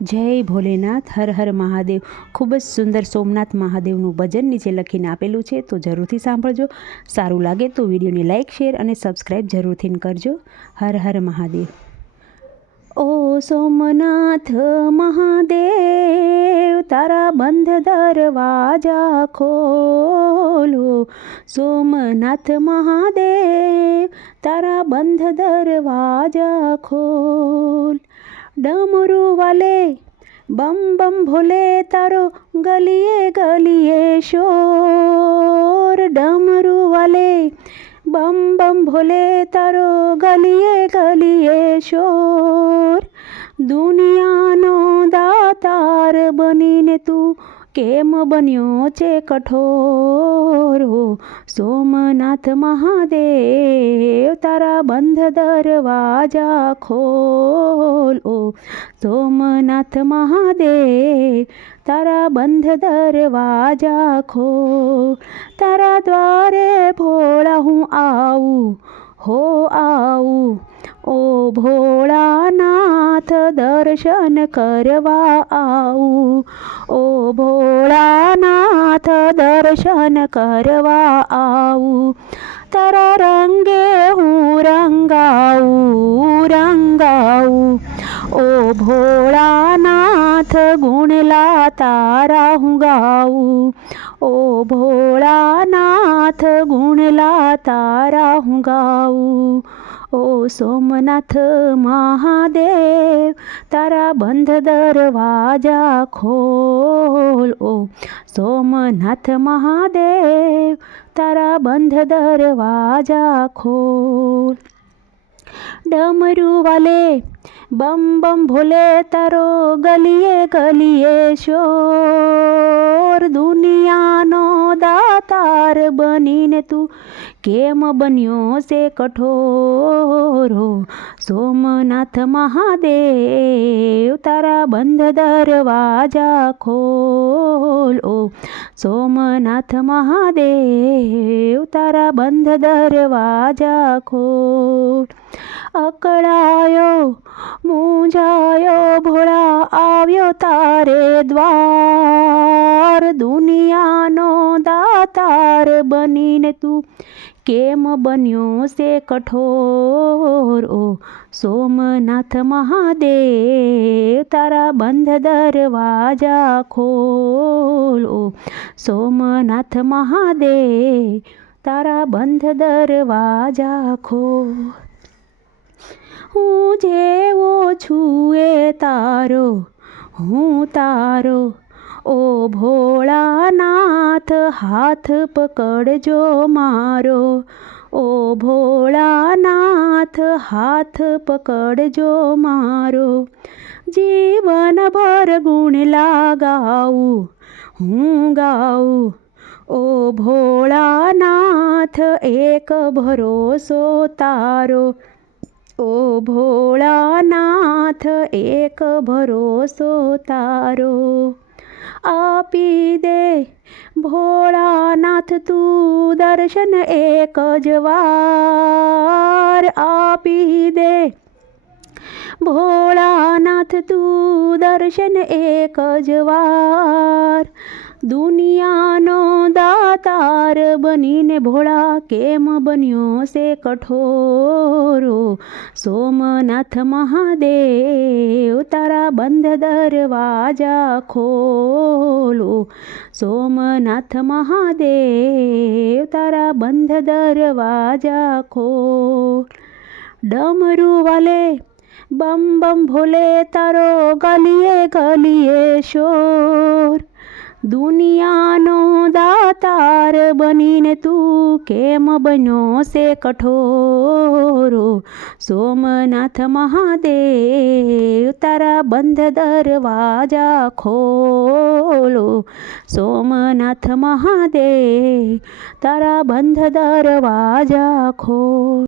જય ભોલેનાથ, હર હર મહાદેવ. ખૂબ જ સુંદર સોમનાથ મહાદેવનું ભજન નીચે લખીને આપેલું છે, તો જરૂરથી સાંભળજો. સારું લાગે તો વિડીયોને લાઇક શેર અને સબસ્ક્રાઈબ જરૂરથી કરજો. હર હર મહાદેવ. ઓ સોમનાથ મહાદેવ, તારા બંધ દરવાજા ખોલો. સોમનાથ મહાદેવ, તારા બંધ દરવાજા ખોલ. ડમरू વાલે બમ બમ ભોલે તારો ગલીએ ગલીએ શોર ડમરું વાલે બમ બમ ભોલે તારો ગલીએ ગલીએ શોર દુનિયાનો દાતાર બનીને તું કેમ બન્યો છે કઠોરો? સોમનાથ મહાદેવ, તારા બંધ દરવાજા ખોલો. સોમનાથ મહાદેવ, તારા બંધ દરવાજા ખો તારા દ્વારે ભોળા હું આવું હો આવું ઓ ભોળાનાથ દર્શન કરવા આવું ઓ ભોળાનાથ દર્શન કરવા આવું તારા રંગે હું રંગાવું રંગાવું ઓ ભોળાનાથ ગુણલા તારા હું ગાવું ઓ ભોળાનાથ ગુણલા તારા હું ગાઉં. ઓ સોમનાથ મહાદેવ, તારા બંધ દરવાજા ખોલ. ઓ સોમનાથ મહાદેવ, તારા બંધ દરવાજા ખોલ. ડમરું વાલે, બમ બમ ભોલે, તારો ગલીએ ગલીએ શોર. દુનિયાનો દાતાર બનીને તું કેમ બન્યો છે કઠોરો? સોમનાથ મહાદેવ તારા બંધ દરવાજા ખોલ ઓ. સોમનાથ મહાદેવ તારા બંધ દરવાજા ખોલ. અકળાયો, મૂંઝાયો, ભોળા આવ્યો તારે દ્વાર. દુનિયાનો દાતાર બનીને તું કેમ બન્યો છે કઠોર? ઓ સોમનાથ મહાદેવ, તારા બંધ દરવાજા ખોલ. ઓ સોમનાથ મહાદેવ, તારા બંધ દરવાજા ખોલ. હું જેવો છું એ તારો, હું તારો, ઓ ભોળાનાથ હાથ પકડજો મારો. ઓ ભોળાનાથ, હાથ પકડજો મારો. જીવનભર ગુણ લાગાવું હું ગાઉં. ઓ ભોળાનાથ, એક ભરોસો તારો. ઓ ભોળાનાથ, એક ભરોસો તારો. આપી દે ભોળાનાથ, તું દર્શન એક જ વાર આપી દે. ભોળાનાથ, તું દર્શન એક જ વાર. દુનિયાનો દાતાર બનીને ભોળા કેમ બન્યો છે કઠોરો? સોમનાથ મહાદેવ, તારા બંધ દરવાજા ખોલો. સોમનાથ મહાદેવ, તારા બંધ દરવાજા ખોલ. ડમરું વાલે બમ બમ ભોલે તારો ગલીએ ગલીએ શોર. દુનિયાનો દાતાર બનીને તું કેમ બન્યો છે કઠોરો? સોમનાથ મહાદેવ, તારા બંધ દરવાજા ખોલો. સોમનાથ મહાદેવ, તારા બંધ દરવાજા ખોલ.